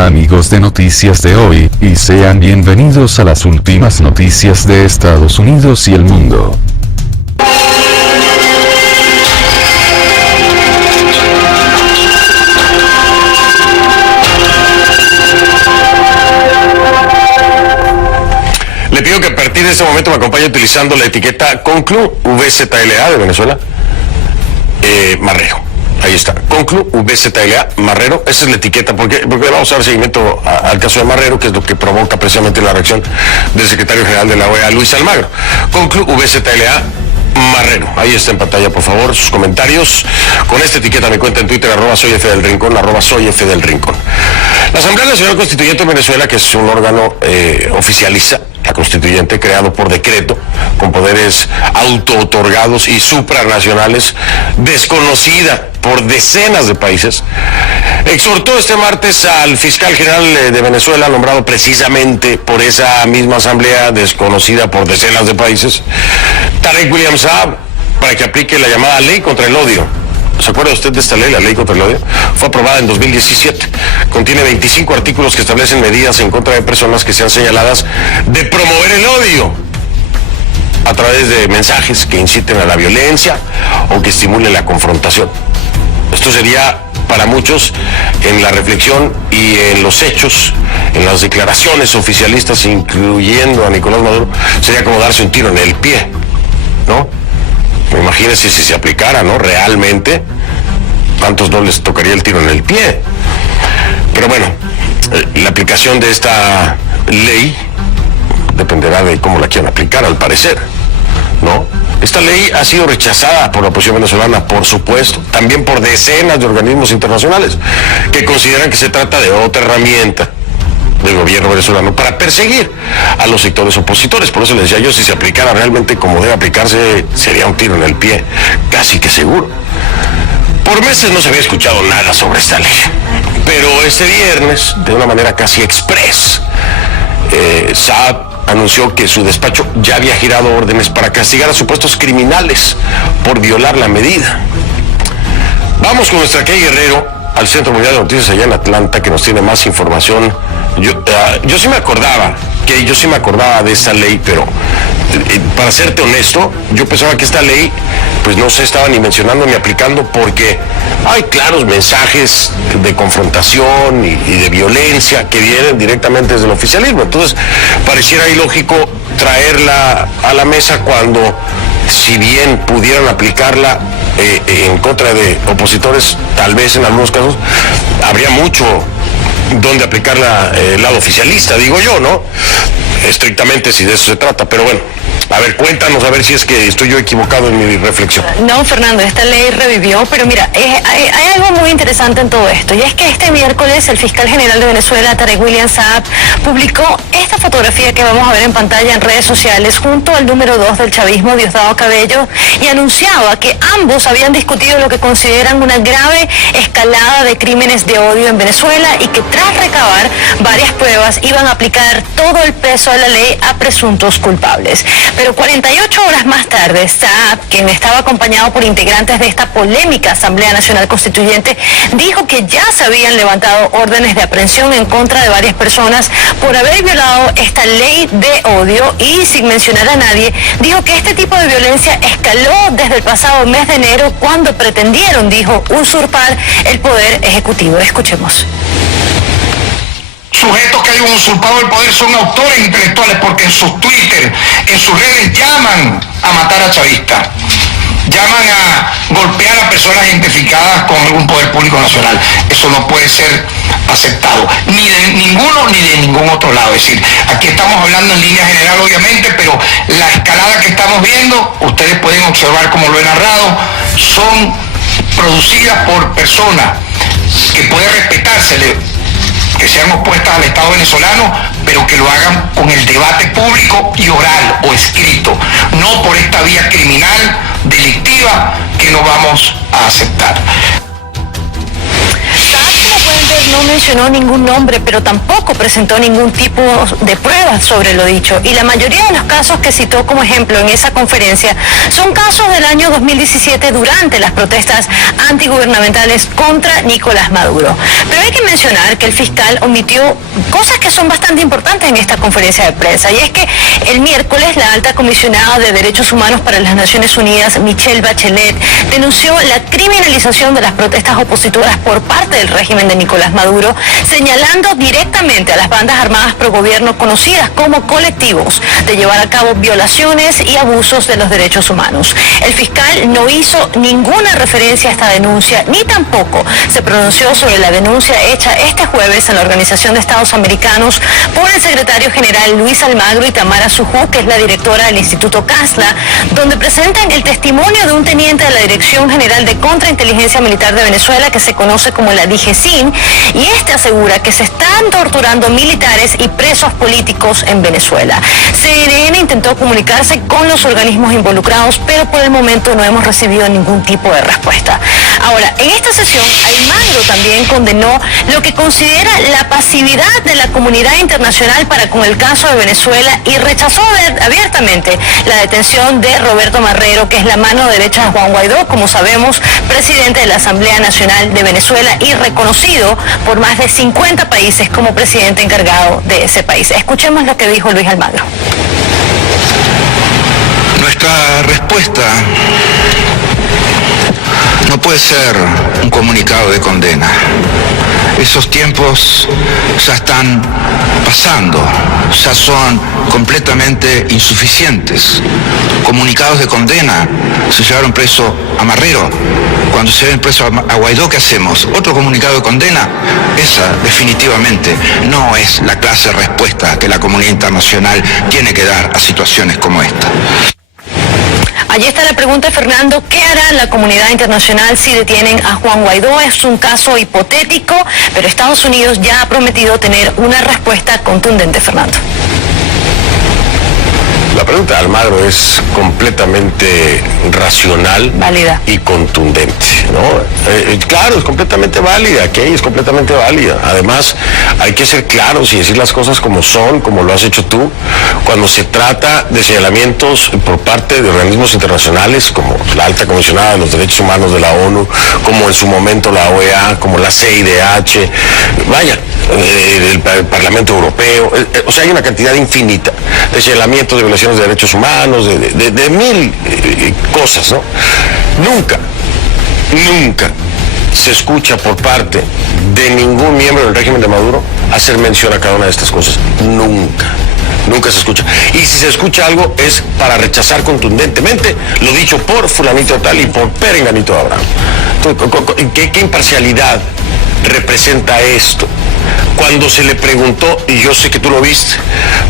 Hola amigos de Noticias de Hoy, y sean bienvenidos a las últimas noticias de Estados Unidos y el mundo. Le pido que a partir de este momento me acompañe utilizando la etiqueta Conclu VZLA de Venezuela, Marrero. Ahí está, Conclu VZLA Marrero, esa es la etiqueta, porque vamos a dar seguimiento al caso de Marrero, que es lo que provoca precisamente la reacción del secretario general de la OEA, Luis Almagro. Conclu VZLA Marrero, ahí está en pantalla, por favor, sus comentarios. Con esta etiqueta me cuenta en Twitter, @soyfdelrincón, @soyfdelrincón. La Asamblea Nacional Constituyente de Venezuela, que es un órgano oficializa la constituyente, creado por decreto, con poderes auto-otorgados y supranacionales, desconocida por decenas de países, exhortó este martes al fiscal general de Venezuela, nombrado precisamente por esa misma asamblea, desconocida por decenas de países, Tarek William Saab, para que aplique la llamada ley contra el odio. ¿Se acuerda usted de esta ley, la ley contra el odio? Fue aprobada en 2017. Contiene 25 artículos que establecen medidas en contra de personas que sean señaladas de promover el odio a través de mensajes que inciten a la violencia o que estimulen la confrontación. Esto sería, para muchos, en la reflexión y en los hechos, en las declaraciones oficialistas, incluyendo a Nicolás Maduro, sería como darse un tiro en el pie, ¿no? Imagínense si se aplicara, ¿no? Realmente, ¿cuántos no les tocaría el tiro en el pie? Pero bueno, la aplicación de esta ley dependerá de cómo la quieran aplicar, al parecer, ¿no? Esta ley ha sido rechazada por la oposición venezolana, por supuesto, también por decenas de organismos internacionales que consideran que se trata de otra herramienta del gobierno venezolano para perseguir a los sectores opositores. Por eso les decía yo, si se aplicara realmente como debe aplicarse, sería un tiro en el pie, casi que seguro. Por meses no se había escuchado nada sobre esta ley, pero este viernes, de una manera casi express, Saab anunció que su despacho ya había girado órdenes para castigar a supuestos criminales por violar la medida. Vamos con nuestra Kay Guerrero al Centro Mundial de Noticias allá en Atlanta, que nos tiene más información. Yo sí me acordaba de esta ley, pero para serte honesto, yo pensaba que esta ley pues no se estaba ni mencionando ni aplicando, porque hay claros mensajes de confrontación y de violencia que vienen directamente desde el oficialismo. Entonces pareciera ilógico traerla a la mesa cuando, si bien pudieran aplicarla en contra de opositores, tal vez en algunos casos habría mucho donde aplicarla el lado oficialista, digo yo, ¿no? Estrictamente, si de eso se trata, pero bueno. A ver, cuéntanos, a ver si es que estoy yo equivocado en mi reflexión. No, Fernando, esta ley revivió, pero mira, hay algo muy interesante en todo esto, y es que este miércoles el fiscal general de Venezuela, Tarek William Saab, publicó esta fotografía que vamos a ver en pantalla en redes sociales junto al número 2 del chavismo, Diosdado Cabello, y anunciaba que ambos habían discutido lo que consideran una grave escalada de crímenes de odio en Venezuela, y que tras recabar varias pruebas iban a aplicar todo el peso de la ley a presuntos culpables. Pero 48 horas más tarde, Saab, quien estaba acompañado por integrantes de esta polémica Asamblea Nacional Constituyente, dijo que ya se habían levantado órdenes de aprehensión en contra de varias personas por haber violado esta ley de odio, y sin mencionar a nadie, dijo que este tipo de violencia escaló desde el pasado mes de enero, cuando pretendieron, dijo, usurpar el poder ejecutivo. Escuchemos. Sujetos que hayan usurpado el poder son autores intelectuales, porque en sus Twitter, en sus redes, llaman a matar a chavistas, llaman a golpear a personas identificadas con algún poder público nacional. Eso no puede ser aceptado, ni de ninguno ni de ningún otro lado. Es decir, aquí estamos hablando en línea general, obviamente, pero la escalada que estamos viendo, ustedes pueden observar como lo he narrado, son producidas por personas que puede respetársele, que sean opuestas al Estado venezolano, pero que lo hagan con el debate público y oral o escrito, no por esta vía criminal, delictiva, que no vamos a aceptar. Como pueden ver, no mencionó ningún nombre, pero tampoco presentó ningún tipo de pruebas sobre lo dicho. Y la mayoría de los casos que citó como ejemplo en esa conferencia son casos del año 2017 durante las protestas antigubernamentales contra Nicolás Maduro. Pero hay que mencionar que el fiscal omitió cosas que son bastante importantes en esta conferencia de prensa, y es que el miércoles la alta comisionada de Derechos Humanos para las Naciones Unidas, Michelle Bachelet, denunció la criminalización de las protestas opositoras por parte del régimen de Nicolás Maduro, señalando directamente a las bandas armadas pro gobierno conocidas como colectivos de llevar a cabo violaciones y abusos de los derechos humanos. El fiscal no hizo ninguna referencia a esta denuncia, ni tampoco se pronunció sobre la denuncia hecha este jueves en la Organización de Estados Americanos por el secretario general Luis Almagro y Tamara Sujú, que es la directora del Instituto CASLA, donde presentan el testimonio de un teniente de la Dirección General de Contrainteligencia Militar de Venezuela, que se conoce como la DIGESIN, y este asegura que se están torturando militares y presos políticos en Venezuela. CNN intentó comunicarse con los organismos involucrados, pero por el momento no hemos recibido ningún tipo de respuesta. Ahora, en esta sesión, Almagro también condenó lo que considera la pasividad de la comunidad internacional para con el caso de Venezuela y rechazó abiertamente la detención de Roberto Marrero, que es la mano derecha de Juan Guaidó, como sabemos, presidente de la Asamblea Nacional de Venezuela y reconocido por más de 50 países como presidente encargado de ese país. Escuchemos lo que dijo Luis Almagro. Nuestra respuesta no puede ser un comunicado de condena. Esos tiempos ya están pasando, ya son completamente insuficientes. Comunicados de condena, se llevaron preso a Marrero. Cuando se lleven preso a Guaidó, ¿qué hacemos? ¿Otro comunicado de condena? Esa definitivamente no es la clase de respuesta que la comunidad internacional tiene que dar a situaciones como esta. Allí está la pregunta, Fernando, ¿qué hará la comunidad internacional si detienen a Juan Guaidó? Es un caso hipotético, pero Estados Unidos ya ha prometido tener una respuesta contundente, Fernando. La pregunta de Almagro es completamente racional, válida y contundente, ¿no? Claro, es completamente válida, Key, es completamente válida. Además, hay que ser claros y decir las cosas como son, como lo has hecho tú, cuando se trata de señalamientos por parte de organismos internacionales, como la Alta Comisionada de los Derechos Humanos de la ONU, como en su momento la OEA, como la CIDH, vaya, el Parlamento Europeo, o sea, hay una cantidad infinita de señalamientos, de violaciones de derechos humanos, de mil cosas, ¿no? Nunca se escucha por parte de ningún miembro del régimen de Maduro hacer mención a cada una de estas cosas. Nunca se escucha. Y si se escucha algo es para rechazar contundentemente lo dicho por fulanito tal y por perenganito de Abraham. Entonces, ¿qué imparcialidad representa esto? Cuando se le preguntó, y yo sé que tú lo viste,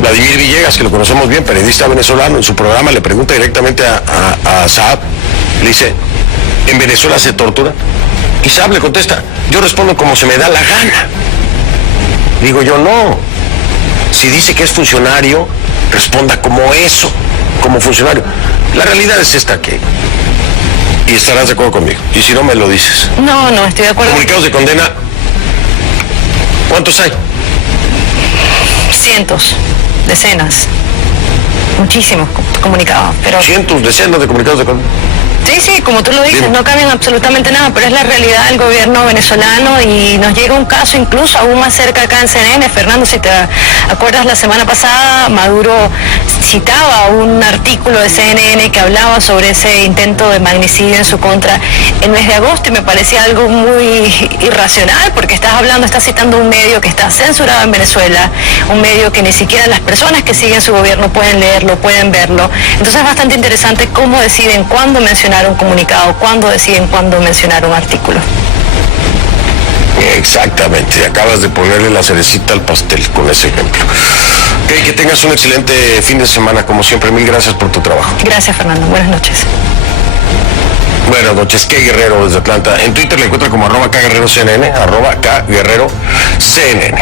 Vladimir Villegas, que lo conocemos bien, periodista venezolano, en su programa le pregunta directamente a Saab, le dice, ¿en Venezuela se tortura? Y Saab le contesta, yo respondo como se me da la gana. Digo yo, no. Si dice que es funcionario, responda como eso, como funcionario. La realidad es esta, que y estarás de acuerdo conmigo. Y si no, me lo dices. No, estoy de acuerdo. Comunicados de condena, ¿cuántos hay? Cientos, decenas, muchísimos comunicados, pero... Cientos, decenas de comunicados de condena. Sí, como tú lo dices, no cambian absolutamente nada, pero es la realidad del gobierno venezolano y nos llega un caso incluso aún más cerca acá en CNN. Fernando, si te acuerdas, la semana pasada Maduro citaba un artículo de CNN que hablaba sobre ese intento de magnicidio en su contra el mes de agosto y me parecía algo muy irracional porque estás citando un medio que está censurado en Venezuela, un medio que ni siquiera las personas que siguen su gobierno pueden leerlo, pueden verlo. Entonces es bastante interesante cómo deciden cuándo mencionar un comunicado, cuándo deciden cuándo mencionar un artículo. Exactamente, acabas de ponerle la cerecita al pastel con ese ejemplo. Que tengas un excelente fin de semana, como siempre. Mil gracias por tu trabajo. Gracias, Fernando. Buenas noches. Buenas noches, Key Guerrero desde Atlanta. En Twitter le encuentra como @KGuerreroCNN, @KGuerreroCNN.